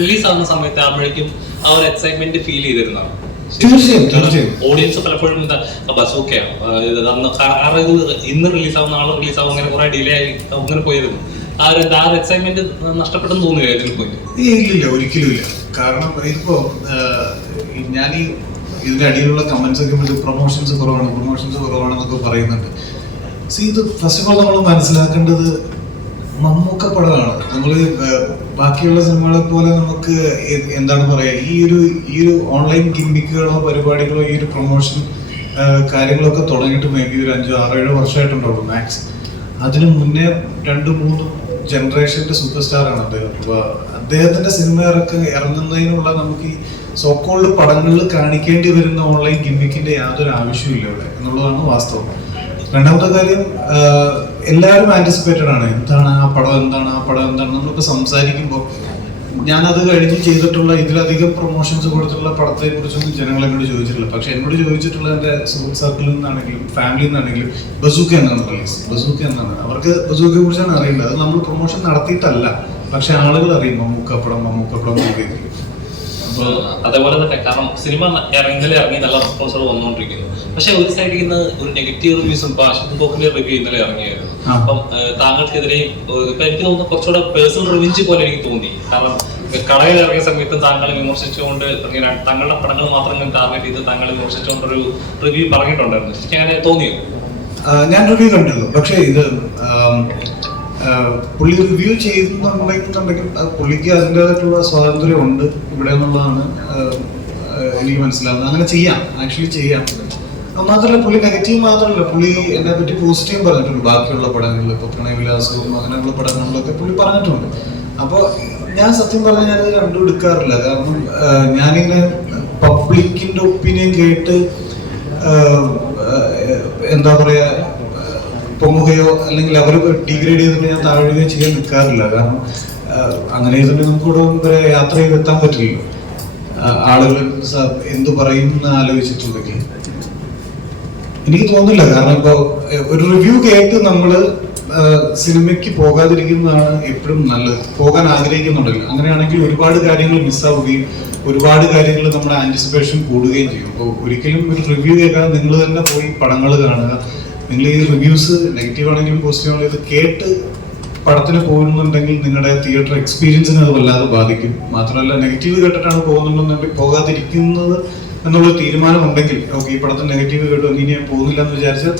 Release ആവുന്ന സമയത്ത് ആകുമ്പോഴേക്കും ആ ഒരു എക്സൈറ്റ്മെന്റ് ഫീൽ ചെയ്തിരുന്നതാണ്. തീർച്ചയായും ഓഡിയൻസ് പലപ്പോഴും ബസൂക്കയാണ് ഇന്ന് റിലീസ് ആവും നാളെ റിലീസ് ആവും അങ്ങനെ കുറെ ഡിലേ ആയി അങ്ങനെ പോയിരുന്നു. ആ ഒരു എക്സൈറ്റ്മെന്റ് നഷ്ടപ്പെട്ടെന്ന് തോന്നുന്നില്ല ഇതിൽ പോയി? ഇല്ല, ഒരിക്കലും ഇല്ല. കാരണം ഇതിപ്പോ ഞാൻ ഇതിന്റെ അടിയിലുള്ള കമന്റ്സ് ഒക്കെ പ്രൊമോഷൻസ് കുറവാണെന്നൊക്കെ പറയുന്നുണ്ട്. ഇത് ഫസ്റ്റ് ഓഫ് ഓൾ നമ്മൾ മനസ്സിലാക്കേണ്ടത് മമ്മൂക്ക പടമാണ്. നമ്മൾ ബാക്കിയുള്ള സിനിമകളെ പോലെ നമുക്ക് എന്താണ് പറയാ, ഈ ഒരു ഓൺലൈൻ ഗിമ്മിക്കുകളോ പരിപാടികളോ ഈ ഒരു പ്രൊമോഷൻ കാര്യങ്ങളൊക്കെ തുടങ്ങിയിട്ട് മേ ബി ഒരു 5-6-7 വർഷമായിട്ടുണ്ടാവുള്ളൂ മാക്സ്. അതിന് മുന്നേ 2-3 ജനറേഷന്റെ സൂപ്പർ സ്റ്റാർ ആണ് അദ്ദേഹം. അപ്പൊ അദ്ദേഹത്തിന്റെ സിനിമ ഇറങ്ങുന്നതിനുള്ള നമുക്ക് ഈ സോക്കോൾഡ് പടങ്ങളിൽ കാണിക്കേണ്ടി വരുന്ന ഓൺലൈൻ ഗിമ്മിക്കിന്റെ യാതൊരു ആവശ്യമില്ല ഇവിടെ എന്നുള്ളതാണ് വാസ്തവം. രണ്ടാമത്തെ കാര്യം, എല്ലാവരും ആന്റിസിപ്പേറ്റഡ് ആണ്. എന്താണ് ആ പടം നമ്മളിപ്പോ സംസാരിക്കുമ്പോൾ ഞാനത് കഴിഞ്ഞ് ചെയ്തിട്ടുള്ള ഇതിലധികം പ്രൊമോഷൻസ് കൊടുത്തിട്ടുള്ള പടത്തെ കുറിച്ചൊന്നും ജനങ്ങൾ എന്നോട് ചോദിച്ചിട്ടില്ല. പക്ഷെ എന്നോട് ചോദിച്ചിട്ടുള്ള എന്റെ സുഹൃത്ത് സർക്കിളിൽ നിന്നാണെങ്കിലും ഫാമിലിയിൽ നിന്നാണെങ്കിലും ബസൂക്ക എന്നാണ് റിലീസ്, ബസൂക്ക എന്നാണ്. അവർക്ക് ബസൂക്കയെ കുറിച്ചാണ് അറിയേണ്ടത്. അത് നമ്മൾ പ്രൊമോഷൻ നടത്തിയിട്ടല്ല, പക്ഷെ ആളുകൾ അറിയും മമ്മൂക്കപ്പടം രീതിയിൽ. അതേപോലെ തന്നെ കാരണം സിനിമ ഇറങ്ങി നല്ല റെസ്പോൺസുകൾ വന്നുകൊണ്ടിരിക്കുന്നു. പക്ഷെ ഒരു സൈഡിൽ നിന്ന് ഒരു നെഗറ്റീവ് റിവ്യൂസും അശ്വന്ത് റിവ്യൂ ഇന്നലെ ഇറങ്ങിയായിരുന്നു. അപ്പം താങ്കൾക്കെതിരെ ഇപ്പൊ എനിക്ക് തോന്നുന്നു കുറച്ചുകൂടെ പേഴ്സണൽ റിവെഞ്ച് പോലെ എനിക്ക് തോന്നി. കാരണം കടയിൽ ഇറങ്ങിയ സമയത്ത് താങ്കളെ വിമർശിച്ചുകൊണ്ട് താങ്കളുടെ പടങ്ങൾ മാത്രം ടാർഗറ്റ് ചെയ്ത് താങ്കളെ വിമർശിച്ചുകൊണ്ടൊരു റിവ്യൂ പറഞ്ഞിട്ടുണ്ടായിരുന്നു. എനിക്ക് അങ്ങനെ തോന്നിയോ? ഞാൻ റിവ്യൂ കണ്ടിരുന്നു. പക്ഷെ ഇത് പുള്ളി റിവ്യൂ ചെയ്യുന്നുണ്ടെങ്കിൽ പുള്ളിക്ക് അതിൻ്റെതായിട്ടുള്ള സ്വാതന്ത്ര്യം ഉണ്ട് ഇവിടെ എന്നുള്ളതാണ് എനിക്ക് മനസ്സിലാവുന്നത്. അങ്ങനെ ആക്ച്വലി ചെയ്യാം. മാത്രമല്ല പുള്ളി നെഗറ്റീവ് മാത്രമല്ല, പുള്ളി എന്നെ പറ്റി പോസിറ്റീവ് പറഞ്ഞിട്ടുണ്ട്. ബാക്കിയുള്ള പടങ്ങളിൽ ഇപ്പൊ പ്രണയവിലാസവും അങ്ങനെയുള്ള പടങ്ങളിലൊക്കെ പുള്ളി പറഞ്ഞിട്ടുണ്ട്. അപ്പോൾ ഞാൻ സത്യം പറഞ്ഞാൽ ഞാനത് രണ്ടും എടുക്കാറില്ല. കാരണം ഞാനിങ്ങനെ പബ്ലിക്കിന്റെ ഒപ്പീനിയൻ കേട്ട് എന്താ പറയാ പൊങ്ങുകയോ അല്ലെങ്കിൽ അവർ ഡിഗ്രേഡ് ചെയ്തിട്ട് ഞാൻ താഴുകയോ ചെയ്യാൻ നിൽക്കാറില്ല. കാരണം അങ്ങനെ ചെയ്തിട്ട് നമുക്കിവിടെ വരെ യാത്ര ചെയ്തെത്താൻ പറ്റില്ലല്ലോ. ആളുകൾ എന്ത് പറയും എന്ന് ആലോചിച്ചിട്ടുണ്ടെങ്കിൽ എനിക്ക് തോന്നുന്നില്ല. കാരണം ഇപ്പൊ ഒരു റിവ്യൂ കേട്ട് നമ്മള് സിനിമയ്ക്ക് പോകാതിരിക്കുന്നതാണ് എപ്പോഴും നല്ലത്. പോകാൻ ആഗ്രഹിക്കുന്നുണ്ടല്ലോ. അങ്ങനെയാണെങ്കിൽ ഒരുപാട് കാര്യങ്ങൾ മിസ്സാവുകയും ഒരുപാട് കാര്യങ്ങൾ നമ്മുടെ ആന്റിസിപ്പേഷൻ കൂടുകയും ചെയ്യും. അപ്പോൾ ഒരിക്കലും ഒരു റിവ്യൂ കേൾക്കാതെ നിങ്ങൾ തന്നെ പോയി പടങ്ങൾ കാണുക. നിങ്ങൾ ഈ റിവ്യൂസ് നെഗറ്റീവ് ആണെങ്കിലും പോസിറ്റീവ് ആണെങ്കിലും ഇത് കേട്ട് പടത്തിന് പോകുന്നുണ്ടെങ്കിൽ നിങ്ങളുടെ തിയേറ്റർ എക്സ്പീരിയൻസിനെ അത് വല്ലാതെ ബാധിക്കും. മാത്രമല്ല നെഗറ്റീവ് കേട്ടിട്ടാണ് പോകുന്നുണ്ടെന്നുണ്ടെങ്കിൽ പോകാതിരിക്കുന്നത് എന്നുള്ള തീരുമാനം ഉണ്ടെങ്കിൽ ഓക്കെ ഈ പടത്തിന് നെഗറ്റീവ് കേട്ടു ഇനി ഞാൻ പോകുന്നില്ല എന്ന് വിചാരിച്ച്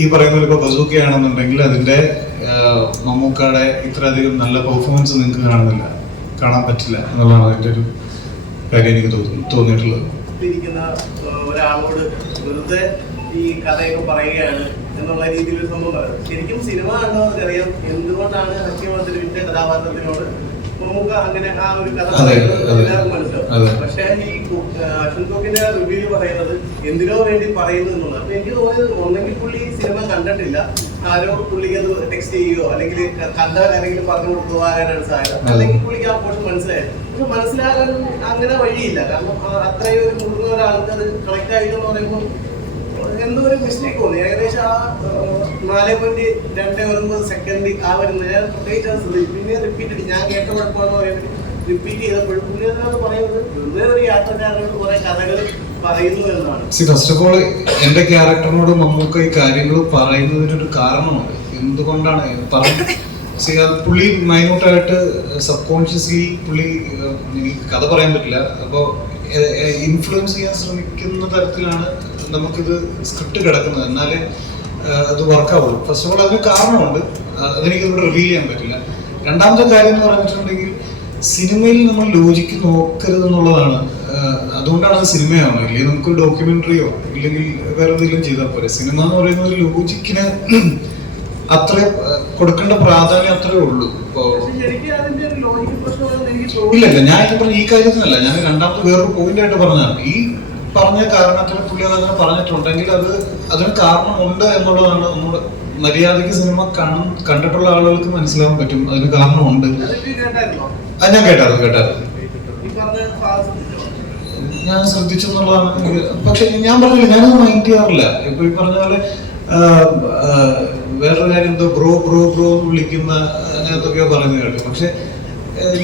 ഈ പറയുന്ന ഇപ്പോൾ ബസൂക്കയാണെന്നുണ്ടെങ്കിൽ അതിന്റെ മമ്മൂക്കയുടെ ഇത്രയധികം നല്ല പെർഫോമൻസ് നിങ്ങൾക്ക് കാണാൻ പറ്റില്ല എന്നുള്ളതാണ് അതിന്റെ ഒരു കാര്യം എനിക്ക് തോന്നിയിട്ടുള്ളത്. ഒരാളോട് വെറുതെ ഈ കഥയൊക്കെ പറയുകയാണ് എന്നുള്ള രീതിയിൽ ഒരു സംഭവം പറയുന്നത്. ശരിക്കും സിനിമ കണ്ടവർക്ക് അറിയാം എന്തുകൊണ്ടാണ് ഹക്കിമത്തിന്റെ കഥാപാത്രത്തിനോട് മമ്മൂക്ക അങ്ങനെ ആ ഒരു കഥ എല്ലാവർക്കും മനസ്സിലാവും. പക്ഷെ ഈ അശ്വന്ത് റിവ്യൂ പറയുന്നത് എന്തിനോ വേണ്ടി പറയുന്നു എന്നുള്ളത്. അപ്പൊ എനിക്ക് തോന്നിയത് ഒന്നെങ്കിൽ പുള്ളി സിനിമ കണ്ടിട്ടില്ല, ആരോ പുള്ളിക്ക് അത് ടെക്സ്റ്റ് ചെയ്യുകയോ അല്ലെങ്കിൽ കണ്ടവരാരെങ്കിലും പറഞ്ഞു കൊടുക്കുകയോ ആരാണ് സാധ്യത, അല്ലെങ്കിൽ പുള്ളിക്ക് ആ പോർഷൻ മനസ്സിലായത്. പക്ഷെ മനസ്സിലാകാൻ അങ്ങനെ വഴിയില്ല. കാരണം അത്രയും ഒരു മുതിർന്ന ഒരാൾക്ക് അത് കണക്ട് ആയിട്ടെന്ന് പറയുമ്പോൾ എന്തോ ഒരു മിസ്റ്റേക്ക് തോന്നി. ഏകദേശം ആ 4.29 സെക്കൻഡ് ആ വരുന്നത് ഞാൻ പ്രത്യേകിച്ച് അത് ശ്രദ്ധിച്ചു. പിന്നെ റിപ്പീറ്റ് ഞാൻ കേട്ട കുഴപ്പമാണെന്ന് പറയുന്നത് റിപ്പീറ്റ് ചെയ്തപ്പോഴും പുള്ളി അതിനകത്ത് പറയുന്നത് വെറുതെ ഒരു യാത്രക്കാരനോട് കുറെ കഥകൾ പറയുന്നു എന്നാണ്. ഫസ്റ്റ് ഓഫ് ഓൾ എന്റെ ക്യാരക്ടറിനോട് മമ്മൂക്ക ഈ കാര്യങ്ങൾ പറയുന്നതിനൊരു കാരണമുണ്ട്. എന്തുകൊണ്ടാണ് പുള്ളി മൈന്യൂട്ടായിട്ട് സബ് കോൺഷ്യസ്ലി പുള്ളി കഥ പറയാൻ പറ്റില്ല. അപ്പോൾ ഇൻഫ്ലുവൻസ് ചെയ്യാൻ ശ്രമിക്കുന്ന തരത്തിലാണ് നമുക്കിത് സ്ക്രിപ്റ്റ് കിടക്കുന്നത്. എന്നാലേ അത് വർക്കാവുള്ളൂ. ഫസ്റ്റ് ഓഫ് ഓൾ അതിന് കാരണമുണ്ട്, അതെനിക്ക് ഇവിടെ റിവീൽ ചെയ്യാൻ പറ്റില്ല. രണ്ടാമത്തെ കാര്യം എന്ന് പറഞ്ഞിട്ടുണ്ടെങ്കിൽ സിനിമയിൽ നമ്മൾ ലോജിക്ക് നോക്കരുത് എന്നുള്ളതാണ്. അതുകൊണ്ടാണ് അത് സിനിമയാവുന്നത്. ഇല്ലെങ്കിൽ നമുക്ക് ഡോക്യുമെന്ററിയോ ഇല്ലെങ്കിൽ വേറെ എന്തെങ്കിലും ചെയ്താൽ പോരെ. സിനിമ എന്ന് പറയുന്നത് ലോജിക്കിന് അത്ര കൊടുക്കേണ്ട പ്രാധാന്യം അത്രേ ഉള്ളൂ. ഇപ്പോ ഇല്ല ഞാൻ പറഞ്ഞ ഈ കാര്യത്തിനല്ല, ഞാൻ രണ്ടാമത്തെ വേറൊരു പോയിന്റ് ആയിട്ട് പറഞ്ഞതാണ്. ഈ പറഞ്ഞ കാരണത്തിന് പുള്ളി അതങ്ങനെ പറഞ്ഞിട്ടുണ്ടെങ്കിൽ അതിന് കാരണമുണ്ട് എന്നുള്ളതാണ്. നമ്മൾ മര്യാദയ്ക്ക് സിനിമ കണ്ടിട്ടുള്ള ആളുകൾക്ക് മനസ്സിലാവാൻ പറ്റും അതിന് കാരണമുണ്ട്. അത് ഞാൻ കേട്ടായിരുന്നു ഞാൻ ശ്രദ്ധിച്ചു എന്നുള്ളതാണ്. പക്ഷെ ഞാൻ പറഞ്ഞില്ല, ഞാനത് മൈൻഡ് ചെയ്യാറില്ല. ഇപ്പൊ ഈ പറഞ്ഞ പോലെ വേറൊരു കാര്യം എന്തോ ബ്രോ എന്ന് വിളിക്കുന്ന അങ്ങനത്തൊക്കെയോ പറയുന്നത് കേട്ടു. പക്ഷെ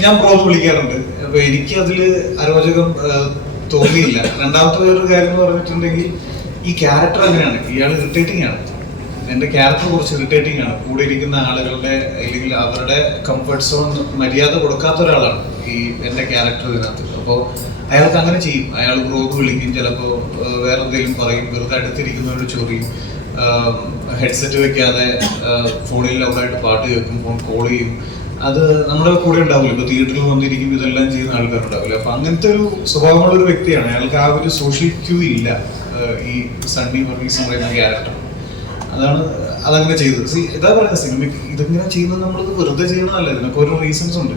ഞാൻ ബ്രോന്ന് വിളിക്കാറുണ്ട്. അപ്പൊ എനിക്ക് അതില് അരോചകം തോന്നിയില്ല. രണ്ടാമത്തെ വേറൊരു കാര്യം എന്ന് പറഞ്ഞിട്ടുണ്ടെങ്കിൽ ഈ ക്യാരക്ടർ അങ്ങനെയാണ്, ഇയാൾ ഇറിറ്റേറ്റിംഗ് ആണ്. എന്റെ ക്യാരക്ടർ കുറച്ച് ഇറിറ്റേറ്റിംഗ് ആണ്. കൂടെ ഇരിക്കുന്ന ആളുകളുടെ അല്ലെങ്കിൽ അവരുടെ കംഫർട്ട് സോൺ മര്യാദ കൊടുക്കാത്ത ഒരാളാണ് ഈ എന്റെ ക്യാരക്ടർ ഇതിനകത്ത്. അപ്പോൾ അയാൾക്ക് അങ്ങനെ ചെയ്യും. അയാൾ ബ്രോക്ക് വിളിക്കും, ചിലപ്പോൾ വേറെ എന്തെങ്കിലും പറയും, വെറുതെ അടുത്തിരിക്കുന്നവരോട് ചൊറിയും, ഹെഡ്സെറ്റ് വെക്കാതെ ഫോണിൽ ലൗഡായിട്ട് പാട്ട് കേൾക്കും, ഫോൺ കോൾ ചെയ്യും. അത് നമ്മുടെ കൂടെ ഉണ്ടാവില്ല. ഇപ്പൊ തിയേറ്ററിൽ വന്നിരിക്കും ഇതെല്ലാം ചെയ്യുന്ന ആൾക്കാരുണ്ടാവില്ല. അപ്പൊ അങ്ങനത്തെ ഒരു സ്വഭാവമുള്ള ഒരു വ്യക്തിയാണ്. അയാൾക്ക് ആ ഒരു സോഷ്യൽ ക്യൂ ഇല്ല ഈ സണ്ണി വർഗീസ് എന്ന് പറയുന്ന ക്യാരക്ടർ. അതങ്ങനെ ചെയ്തത്. ഇതാ പറയുന്നത്, സിനിമയ്ക്ക് ഇതിങ്ങനെ ചെയ്യുന്നത് നമ്മളിത് വെറുതെ ചെയ്യണമല്ല, ഇതിനൊക്കെ ഓരോ റീസൺസ് ഉണ്ട്.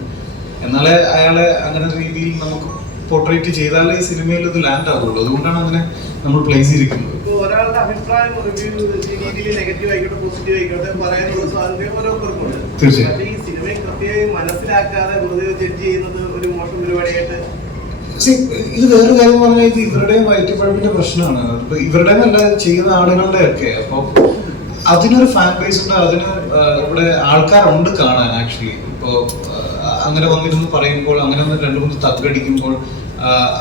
എന്നാലേ അയാളെ അങ്ങനെ രീതിയിൽ നമുക്ക് പോർട്രേറ്റ് ചെയ്താലേ ഈ സിനിമയിൽ ഇത് ലാൻഡ് ആവുള്ളൂ. അതുകൊണ്ടാണ് അങ്ങനെ നമ്മൾ പ്ലേസ് ചെയ്തിരിക്കുന്നത്. ഒരാളുടെ അഭിപ്രായം രീതിയിൽ നെഗറ്റീവ് ആയിക്കോട്ടെ പോസിറ്റീവ് ആയിക്കോട്ടെ പറയാനുള്ള സ്വാതന്ത്ര്യം ഓരോരുത്തർക്കുണ്ട്. തീർച്ചയായും ഈ സിനിമയെ കൃത്യമായി മനസ്സിലാക്കാതെ വെറുതെ ജഡ്ജ് ചെയ്യുന്നത് ഒരു മോശം പരിപാടിയായിട്ട്. ഇത് വേറെ കാര്യം പറഞ്ഞാൽ ഇത് ഇവരുടെയും വയറ്റിപ്പഴപ്പിന്റെ പ്രശ്നമാണ്. ഇപ്പൊ ഇവരുടെ നല്ല ചെയ്യുന്ന ആളുകളുടെ ഒക്കെ. അപ്പൊ അതിനൊരു ഫാൻ ബേസ് ഉണ്ട്, അതിന് ഇവിടെ ആൾക്കാരുണ്ട് കാണാൻ. ആക്ച്വലി ഇപ്പോ അങ്ങനെ വന്നിരുന്ന് പറയുമ്പോൾ, അങ്ങനെ ഒന്ന് രണ്ടു മൂന്ന് തగ్గടിക്കുമ്പോൾ,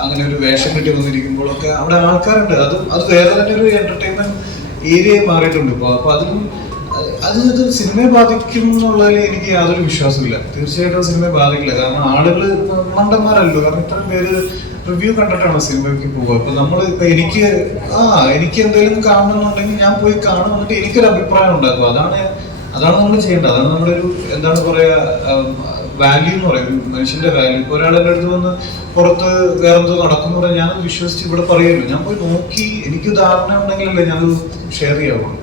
അങ്ങനെ ഒരു വേഷം കെട്ടി വന്നിരിക്കുമ്പോഴൊക്കെ അവിടെ ആൾക്കാരുണ്ട്. അത് വേറെ തന്നെ ഒരു എന്റർടൈൻമെന്റ് ഏരിയ മാറിയിട്ടുണ്ട് ഇപ്പോൾ. അപ്പൊ അത് സിനിമയെ ബാധിക്കും എന്നുള്ളതിൽ എനിക്ക് യാതൊരു വിശ്വാസമില്ല. തീർച്ചയായിട്ടും സിനിമയെ ബാധിക്കില്ല. കാരണം ആളുകൾ മണ്ടന്മാരല്ലോ. കാരണം ഇത്രയും പേര് റിവ്യൂ കണ്ടിട്ടാണ് സിനിമയ്ക്ക് പോകുക. അപ്പൊ നമ്മൾ ഇപ്പൊ എനിക്ക് എന്തെങ്കിലും കാണണമെന്നുണ്ടെങ്കിൽ ഞാൻ പോയി കാണും, എന്നിട്ട് എനിക്കൊരു അഭിപ്രായം ഉണ്ടാക്കും. അതാണ് നമ്മൾ ചെയ്യേണ്ടത്. അതാണ് നമ്മുടെ ഒരു എന്താണ് പറയാ വാല്യൂ എന്ന് പറയും, മനുഷ്യന്റെ വാല്യൂ. ഇപ്പൊ ഒരാളെന്റെ അടുത്ത് വന്ന് പുറത്ത് വേറെന്തോ നടക്കുന്നു പറഞ്ഞാൽ ഞാനത് വിശ്വസിച്ച് ഇവിടെ പറയുമല്ലോ. ഞാൻ പോയി നോക്കി എനിക്ക് ധാരണ ഉണ്ടെങ്കിലല്ലേ ഞാനത് ഷെയർ ചെയ്യാവുള്ളൂ.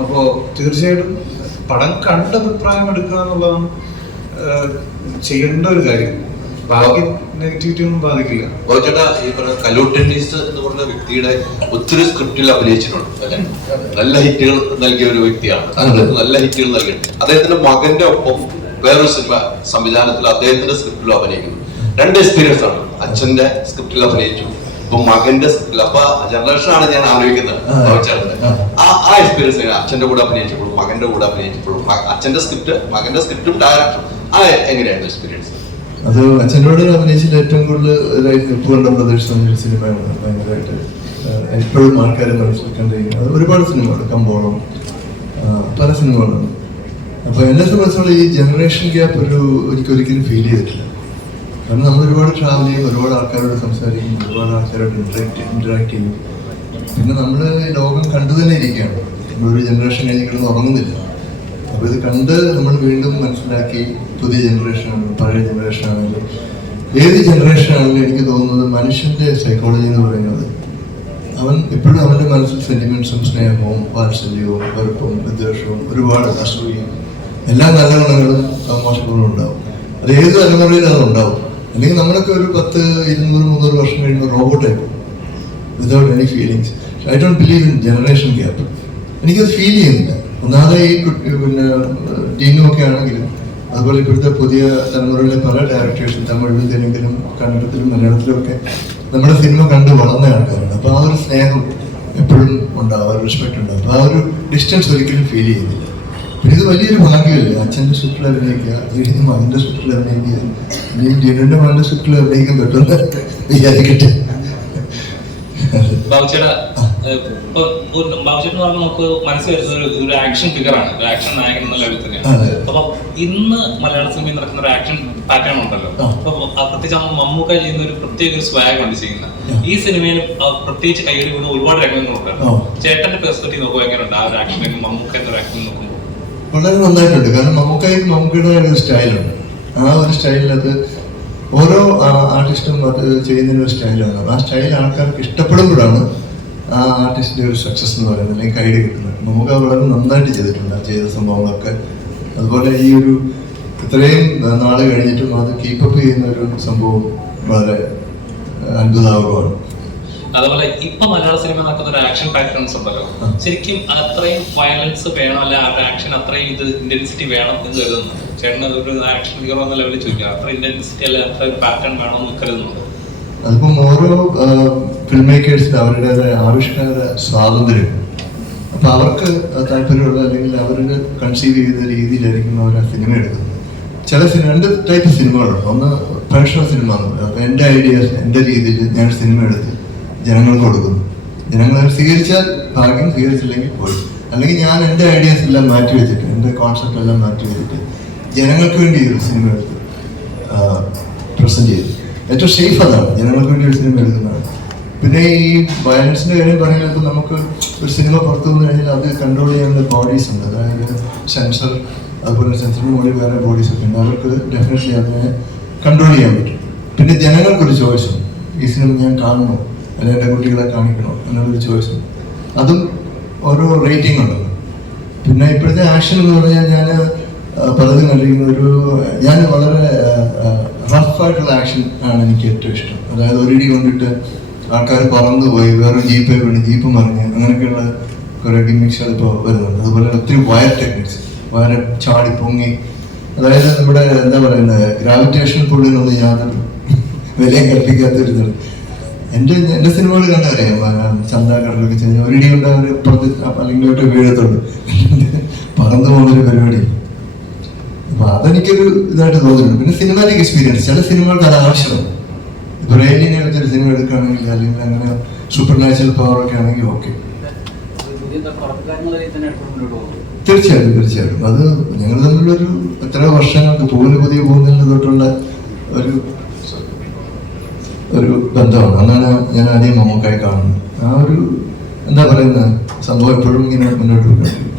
അപ്പോ തീർച്ചയായിട്ടും പടം കണ്ട അഭിപ്രായം എടുക്കുക എന്നുള്ളതാണ് ചെയ്യേണ്ട ഒരു കാര്യം. ബാക്കി നെഗറ്റിവിറ്റി ഒന്നും ബാധിക്കില്ല. ചേട്ടാ, ഈ പറഞ്ഞ കലോട്ടൻഡീസ് എന്ന് പറഞ്ഞ വ്യക്തിയുടെ ഒത്തിരി സ്ക്രിപ്റ്റിൽ അഭിനയിച്ചിട്ടുണ്ട് അല്ലെ? നല്ല ഹിറ്റുകൾ നൽകിയ ഒരു വ്യക്തിയാണ്. നല്ല ഹിറ്റുകൾ നൽകിയിട്ടുണ്ട്. അദ്ദേഹത്തിന്റെ മകന്റെ ഒപ്പം വേറൊരു സിനിമ സംവിധാനത്തിൽ അദ്ദേഹത്തിന്റെ സ്ക്രിപ്റ്റിലും അഭിനയിക്കുന്നു. രണ്ട് എക്സ്പീരിയൻസ് ആണ്. അച്ഛന്റെ സ്ക്രിപ്റ്റിൽ അഭിനയിച്ചു, ഇപ്പൊ മകന്റെ സ്ക്രിപ്റ്റിൽ. അപ്പൊ ജനറേഷനാണ് ഞാൻ ആലോചിക്കുന്നത്. ആ എക്സ്പീരിയൻസ് അച്ഛന്റെ കൂടെ അഭിനയിച്ചപ്പോഴും മകന്റെ കൂടെ അഭിനയിച്ചപ്പോഴും, അച്ഛന്റെ സ്ക്രിപ്റ്റ് മകന്റെ സ്ക്രിപ്റ്റും ഡയറക്ടറും എങ്ങനെയായിരുന്നു എക്സ്പീരിയൻസ്? അത് അച്ഛനോട് അഭിനയിച്ചിട്ട് ഏറ്റവും കൂടുതൽ പൂർണ്ണ പ്രദർശനം സിനിമയാണ്. ഭയങ്കരമായിട്ട് എപ്പോഴും ആൾക്കാരെ മനസ്സിലാക്കേണ്ടിരിക്കുന്നത്. അത് ഒരുപാട് സിനിമകൾ, കമ്പോളം, പല സിനിമകളുണ്ട്. അപ്പൊ എന്നെ സംബന്ധിച്ചുള്ള ഈ ജനറേഷൻ ഗ്യാപ്പ് ഒരിക്കലും ഫീൽ ചെയ്തിട്ടില്ല. കാരണം നമ്മൾ ഒരുപാട് ട്രാവൽ ചെയ്യും, ഒരുപാട് ആൾക്കാരോട് സംസാരിക്കും, ഒരുപാട് ആൾക്കാരോട് ഇന്ററാക്ട് ചെയ്യും. പിന്നെ നമ്മൾ ലോകം കണ്ടു തന്നെ ഇരിക്കുകയാണ്. നമ്മളൊരു ജനറേഷൻ കഴിഞ്ഞിട്ട് ഉറങ്ങുന്നില്ല. അപ്പൊ ഇത് കണ്ട് നമ്മൾ വീണ്ടും മനസ്സിലാക്കി പുതിയ ജനറേഷനാണ്, പഴയ ജനറേഷനാണെങ്കിലും ഏത് ജനറേഷനാണെങ്കിലും എനിക്ക് തോന്നുന്നത് മനുഷ്യന്റെ സൈക്കോളജി എന്ന് പറയുന്നത് അവൻ എപ്പോഴും അവന്റെ മനസ്സിൽ സെന്റിമെന്റ്സും സ്നേഹവും വാത്സല്യവും വെറുപ്പും വിദ്വേഷവും ഒരുപാട് അസൂയയും എല്ലാ നല്ല ഗുണങ്ങളും മോശങ്ങളും ഉണ്ടാവും. അത് ഏത് തലമുറയിലും അതുണ്ടാവും. അല്ലെങ്കിൽ നമ്മളൊക്കെ ഒരു 10, 200, 300 വർഷം കഴിയുമ്പോൾ റോബോട്ടായി പോകും, without any feelings. I don't believe in generation gap. എനിക്കത് ഫീൽ ചെയ്യുന്നില്ല. ഒന്നാമതെ ഈ പിന്നെ ടീമും ഒക്കെ ആണെങ്കിലും, അതുപോലെ ഇപ്പോഴത്തെ പുതിയ തലമുറയിലെ പല ഡയറക്ടേഴ്സും തമിഴിലും തെലുങ്കിലും കന്നഡത്തിലും മലയാളത്തിലും ഒക്കെ നമ്മുടെ സിനിമ കണ്ട് വളർന്ന ആൾക്കാരാണ്. അപ്പൊ ആ ഒരു സ്നേഹം എപ്പോഴും ഉണ്ടാവും, ആ ഒരു റെസ്പെക്ട് ഉണ്ടാവും. അപ്പൊ ആ ഒരു ഡിസ്റ്റൻസ് ഒരിക്കലും ഫീൽ ചെയ്യുന്നില്ല. പിന്നെ ഇത് വലിയൊരു ഭാഗ്യമല്ലേ, അച്ഛൻ്റെ സ്ക്രിപ്റ്റിൽ അഭിനയിക്കുക, അല്ലെങ്കിൽ മകന്റെ സ്ക്രിപ്റ്റിൽ അഭിനയിക്കുക, അല്ലെങ്കിൽ ജിനുവിന്റെ മകന്റെ സ്ക്രിപ്റ്റിൽ അഭിനയിക്കാൻ പറ്റുമെന്ന് വിചാരിക്കട്ടെ. ബാബുചേട്ടൻ പറഞ്ഞാൽ നമുക്ക് മനസ്സിൽ വരുന്ന ഒരു ആക്ഷൻ ഫിഗറാണ്, ഒരു ആക്ഷൻ നായകൻ എന്ന ലെവലിൽ തന്നെയാണ്. അപ്പൊ ഇന്ന് മലയാള സിനിമയിൽ നടക്കുന്ന ഒരു ആക്ഷൻ പാറ്റേൺ ഉണ്ടല്ലോ. അപ്പൊ പ്രത്യേകിച്ച് മമ്മൂക്ക ചെയ്യുന്ന ഒരു പ്രത്യേക ഒരു സ്വാഗ് ഉണ്ട് ചെയ്യുന്നത്. ഈ സിനിമയിൽ പ്രത്യേകിച്ച് കൈയടി വീണ് ഒരുപാട് രംഗങ്ങളുണ്ട്. ചേട്ടന്റെ പെർസ്പെക്റ്റീവ് നോക്കുമ്പോൾ എങ്ങനെയുണ്ട് ആ ഒരു ആക്ഷൻ രംഗം, മമ്മൂക്ക എന്ന ആക്ഷൻ നോക്കുമ്പോൾ? വളരെ നന്നായിട്ടുണ്ട്. കാരണം മമ്മൂക്കയുടേതായ ഒരു സ്റ്റൈലുണ്ട്. ആ ഒരു സ്റ്റൈലിനകത്ത് ഓരോ ആർട്ടിസ്റ്റും അത് ചെയ്യുന്നതിന് ഒരു സ്റ്റൈലാണ്. ആ സ്റ്റൈൽ ആൾക്കാർക്ക് ഇഷ്ടപ്പെടുമ്പോഴാണ് ആ ആർട്ടിസ്റ്റിന്റെ ഒരു സക്സസ് എന്ന് പറയുന്നത്, അല്ലെങ്കിൽ കൈഡ് കിട്ടുന്നത്. നമുക്ക് വളരെ നന്നായിട്ട് ചെയ്തിട്ടുണ്ട് ആ ചെയ്ത സംഭവങ്ങളൊക്കെ. അതുപോലെ ഈ ഒരു ഇത്രയും നാള് കഴിഞ്ഞിട്ടും അത് കീപ്പപ്പ് ചെയ്യുന്ന ഒരു സംഭവം വളരെ അത്ഭുതാവഹമാണ്. അതുപോലെ ഇപ്പൊ മലയാള സിനിമ നടക്കുന്ന ഒരു ആക്ഷൻ പാറ്റേൺസ് ഉണ്ടല്ലോ, ശരിക്കും അത്രയും വയലൻസ് വേണം, അല്ലെ ആ ആക്ഷൻ അത്രയും ഇത് ഇന്റൻസിറ്റി വേണം എന്ന് കരുതുന്നു ചേട്ടൻ? ഒരു ആക്ഷൻ ഹീറോ എന്ന ലെവലിൽ ചോദിക്കുക, അത്ര ഇന്റൻസിറ്റി അല്ലെ അത്ര പാറ്റേൺ വേണം എന്ന് കരുതുന്നുണ്ട്? അതിപ്പം ഓരോ ഫിലിം മേക്കേഴ്സിന് അവരുടേതായ ആവിഷ്കാര സ്വാതന്ത്ര്യം. അപ്പൊ അവർക്ക് താല്പര്യമുള്ള അല്ലെങ്കിൽ അവർക്ക് കൺസീവ് ചെയ്ത രീതിയിലായിരിക്കും അവർ ആ സിനിമ എടുക്കുന്നത്. ചില സിനിമ, രണ്ട് ടൈപ്പ് സിനിമകളുണ്ട്. ഒന്ന് പ്രൊഫഷണൽ സിനിമ എന്ന് പറയും. അപ്പൊ എൻ്റെ ഐഡിയാസ് എൻ്റെ രീതിയിൽ ഞാൻ സിനിമ എടുത്ത് ജനങ്ങൾക്ക് കൊടുക്കുന്നു. ജനങ്ങൾ സ്വീകരിച്ചാൽ ഭാഗ്യം, സ്വീകരിച്ചില്ലെങ്കിൽ പോയി. അല്ലെങ്കിൽ ഞാൻ എൻ്റെ ഐഡിയാസ് എല്ലാം മാറ്റി വെച്ചിട്ട്, എൻ്റെ കോൺസെപ്റ്റ് എല്ലാം മാറ്റി വെച്ചിട്ട് ജനങ്ങൾക്ക് വേണ്ടി ഒരു സിനിമ എടുത്ത് പ്രസന്റ് ചെയ്തു. ഏറ്റവും സേഫ് അതാണ്, ജനങ്ങൾക്ക് വേണ്ടി ഒരു സിനിമ എടുക്കുന്നതാണ്. പിന്നെ ഈ വയലൻസിന്റെ കാര്യം പറയുന്നത്, ഇപ്പം നമുക്ക് ഒരു സിനിമ പുറത്തു വന്നു കഴിഞ്ഞാൽ അത് കൺട്രോൾ ചെയ്യാനുള്ള ബോഡീസ് ഉണ്ട്. അതായത് സെൻസർ, അതുപോലെ സെൻസറിന് മുകളിൽ വേറെ ബോഡീസ് ഒക്കെ ഉണ്ട്. അവർക്ക് ഡെഫിനറ്റ്ലി അതിനെ കൺട്രോൾ ചെയ്യാൻ പറ്റും. പിന്നെ ജനങ്ങൾക്കൊരു ചോയ്സ് ഉണ്ട്, ഈ സിനിമ ഞാൻ കാണണോ അല്ലെങ്കിൽ എൻ്റെ കുട്ടികളെ കാണിക്കണോ എന്നുള്ളൊരു ചോയ്സ് ഉണ്ട്. അതും ഓരോ റേറ്റിംഗ് ഉണ്ട്. പിന്നെ ഇപ്പോഴത്തെ ആക്ഷൻ എന്ന് പറഞ്ഞാൽ ഞാൻ പലതും കണ്ടിരിക്കുന്ന ഞാൻ വളരെ റഫായിട്ടുള്ള ആക്ഷൻ ആണ് എനിക്ക് ഏറ്റവും ഇഷ്ടം. അതായത് ഒരിടി കൊണ്ടിട്ട് ആൾക്കാർ പറന്നു പോയി, വേറെ ജീപ്പ് വീണ്, ജീപ്പ് മറിഞ്ഞ്, അങ്ങനെയൊക്കെയുള്ള കുറെ ഗിമിക്സുകൾ ഇപ്പോൾ വരുന്നുണ്ട്. അതുപോലെ ഒത്തിരി വയർ ടെക്നിക്സ്, വയർ ചാടി പൊങ്ങി, അതായത് നമ്മുടെ എന്താ പറയുന്നത്, ഗ്രാവിറ്റേഷൻ പുള്ളിനൊന്നും യാതൊരു വിലയും കൽപ്പിക്കാത്തൊരിതാണ്. എൻ്റെ സിനിമകൾ കണ്ടറിയാം, ചന്താക്കടലൊക്കെ ചെയ്ത് ഒരിടി കൊണ്ട് അവർ പുറത്ത് അല്ലെങ്കിൽ വീഴത്തുള്ളൂ, പറന്നു പോകുന്നൊരു പരിപാടി. അപ്പൊ അതെനിക്കൊരു ഇതായിട്ട് തോന്നിയിട്ടുണ്ട്. പിന്നെ സിനിമാറ്റിക് എക്സ്പീരിയൻസ്, ചില സിനിമകൾക്ക് അത് ആവശ്യമാണ്. ഇപ്പൊ റേലിനെ വെച്ചൊരു സിനിമ എടുക്കുകയാണെങ്കിൽ, അല്ലെങ്കിൽ അങ്ങനെ സൂപ്പർ നാച്ചുറൽ പവർ ഒക്കെ ആണെങ്കിൽ ഓക്കെ, തീർച്ചയായിട്ടും തീർച്ചയായിട്ടും. അത് ഞങ്ങൾ തമ്മിലൊരു എത്ര വർഷങ്ങൾക്ക് പുതിയ പോകുന്നതിന് തൊട്ടുള്ള ഒരു ബന്ധമാണ്. അന്നാണ് ഞാൻ ആദ്യം മമ്മൂക്കായി കാണുന്നത്. ആ ഒരു എന്താ പറയുന്ന സംഭവം എപ്പോഴും ഇങ്ങനെ മുന്നോട്ട് പോയിട്ടുണ്ട്.